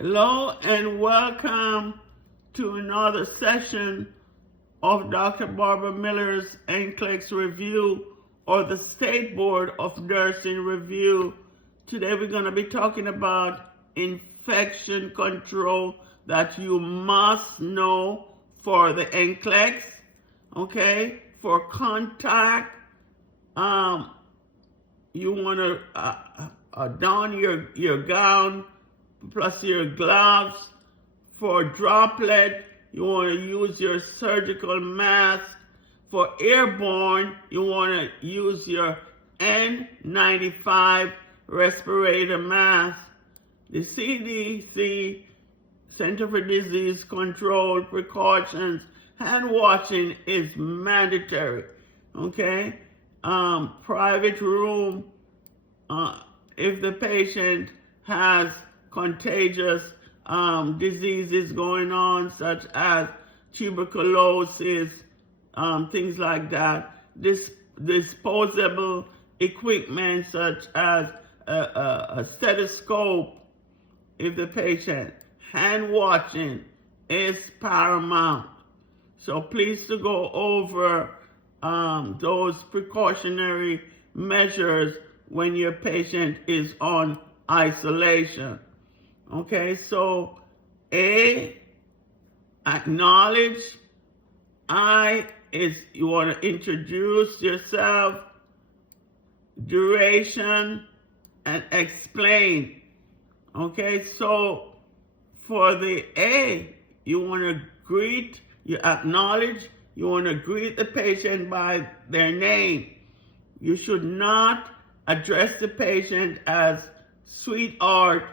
Hello and welcome to another session of Dr. Barbara Miller's NCLEX review, or the State Board of Nursing review. Today we're going to be talking about infection control that you must know for the NCLEX. Okay, for contact, you want to don your gown plus your gloves. For droplet, you want to use your surgical mask. For airborne, you want to use your N95 respirator mask. The CDC, Center for Disease Control precautions, hand washing is mandatory. Okay? Private room, if the patient has contagious diseases going on, such as tuberculosis, things like that. Disposable equipment such as a stethoscope, if the patient, hand washing is paramount. So please to go over those precautionary measures when your patient is on isolation. Okay, so A, acknowledge. I is you want to introduce yourself. Duration and explain. Okay, so for the A, you want to greet, you acknowledge, you want to greet the patient by their name. You should not address the patient as sweetheart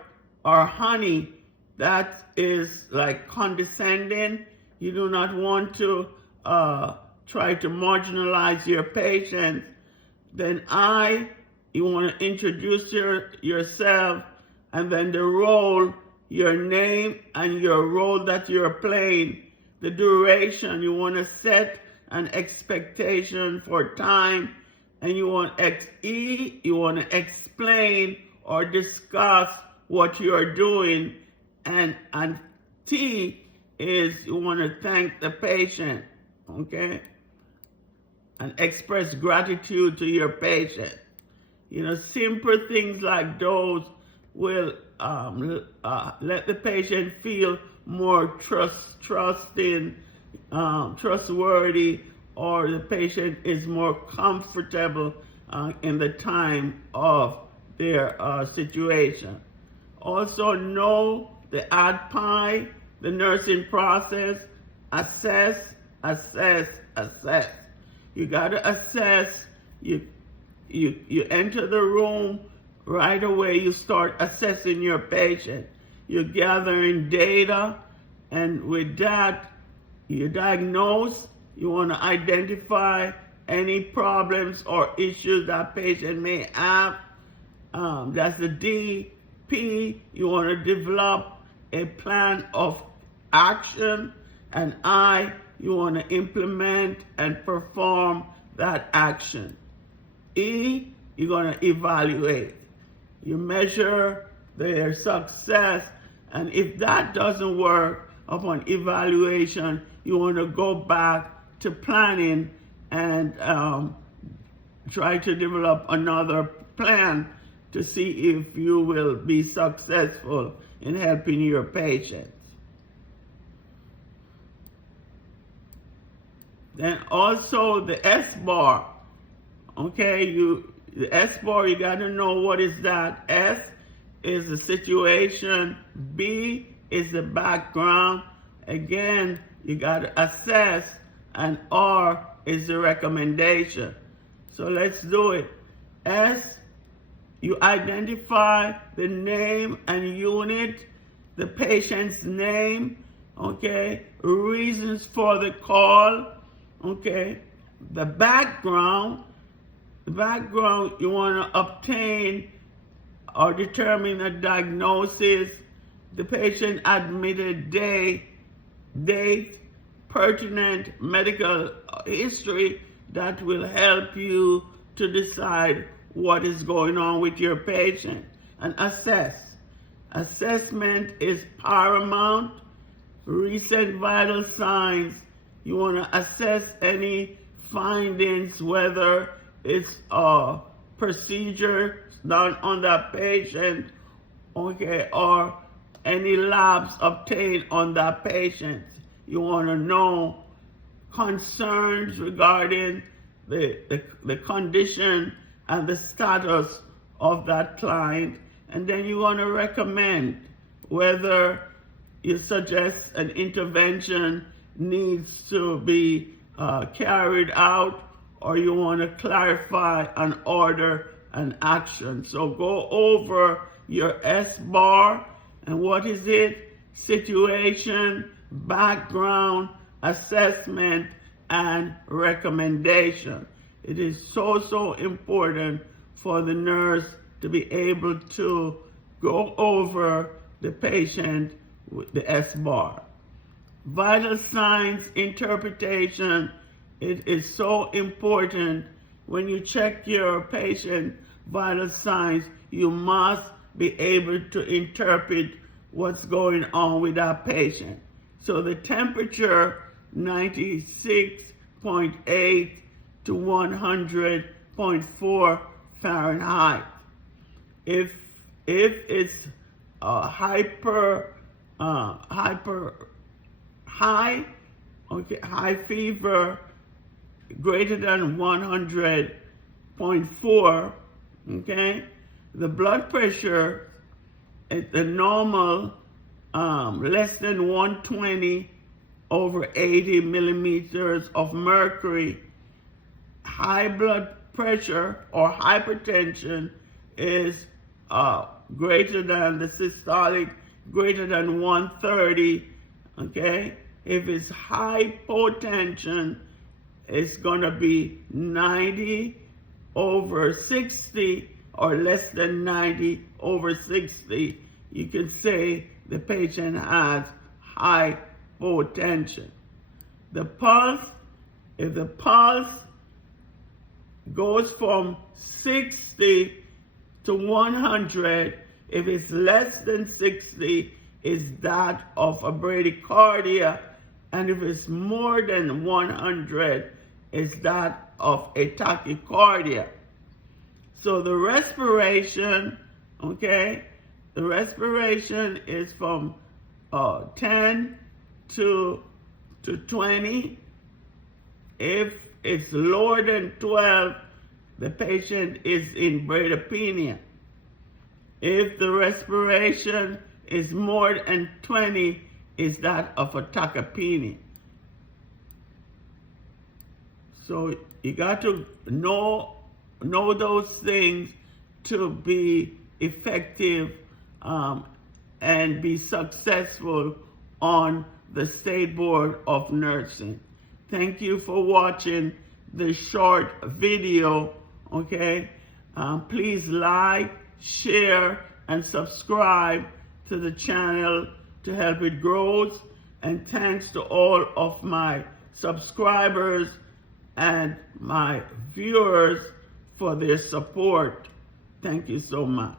or honey. That is like condescending. You do not want to try to marginalize your patient. Then you want to introduce yourself, and then the role, your name and your role that you're playing. The duration, you want to set an expectation for time, and you want you want to explain or discuss what you're doing, and T is you want to thank the patient, okay, and express gratitude to your patient. You know, simple things like those will let the patient feel more trusting, trustworthy, or the patient is more comfortable in the time of their situation. Also know the ADPI, the nursing process. Assess. You got to assess. You enter the room, right away you start assessing your patient. You're gathering data, and with that, you diagnose. You want to identify any problems or issues that patient may have. That's the D. P, you want to develop a plan of action. And I, you want to implement and perform that action. E, you're going to evaluate. You measure their success, and if that doesn't work upon evaluation, you want to go back to planning and try to develop another plan to see if you will be successful in helping your patients. Then also the S-bar. Okay, the S-bar, you got to know what is that. S is the situation. B is the background. Again, you got to assess. And R is the recommendation. So let's do it. S, you identify the name and unit, the patient's name, okay, reasons for the call, okay, the background, you want to obtain or determine a diagnosis, the patient admitted date, pertinent medical history that will help you to decide what is going on with your patient, and assess Assessment is paramount. Recent vital signs. You want to assess any findings, whether it's a procedure done on that patient, okay, or any labs obtained on that patient. You want to know concerns regarding the condition and the status of that client, and then you want to recommend whether you suggest an intervention needs to be carried out, or you want to clarify an order and action. So go over your S-bar, and what is it? Situation, background, assessment, and recommendation. It is so important for the nurse to be able to go over the patient with the S-bar. Vital signs interpretation. It is so important when you check your patient vital signs. You must be able to interpret what's going on with that patient. So the temperature 96.8 to 100.4 Fahrenheit. If it's high fever greater than 100.4, okay, the blood pressure at the normal less than 120 over 80 millimeters of mercury. High blood pressure or hypertension is greater than the systolic, greater than 130, okay? If it's hypotension, it's gonna be 90 over 60 or less than 90 over 60. You can say the patient has hypotension. The pulse, if the pulse goes from 60 to 100, if it's less than 60, it's that of a bradycardia, and if it's more than 100, it's that of a tachycardia. So the respiration, okay, the respiration is from 10 to 20. If it's lower than 12, the patient is in bradypnea. If the respiration is more than 20, is that of a tachypnea. So you got to know those things to be effective and be successful on the State Board of Nursing. Thank you for watching this short video, okay? Please like, share, and subscribe to the channel to help it grow. And thanks to all of my subscribers and my viewers for their support. Thank you so much.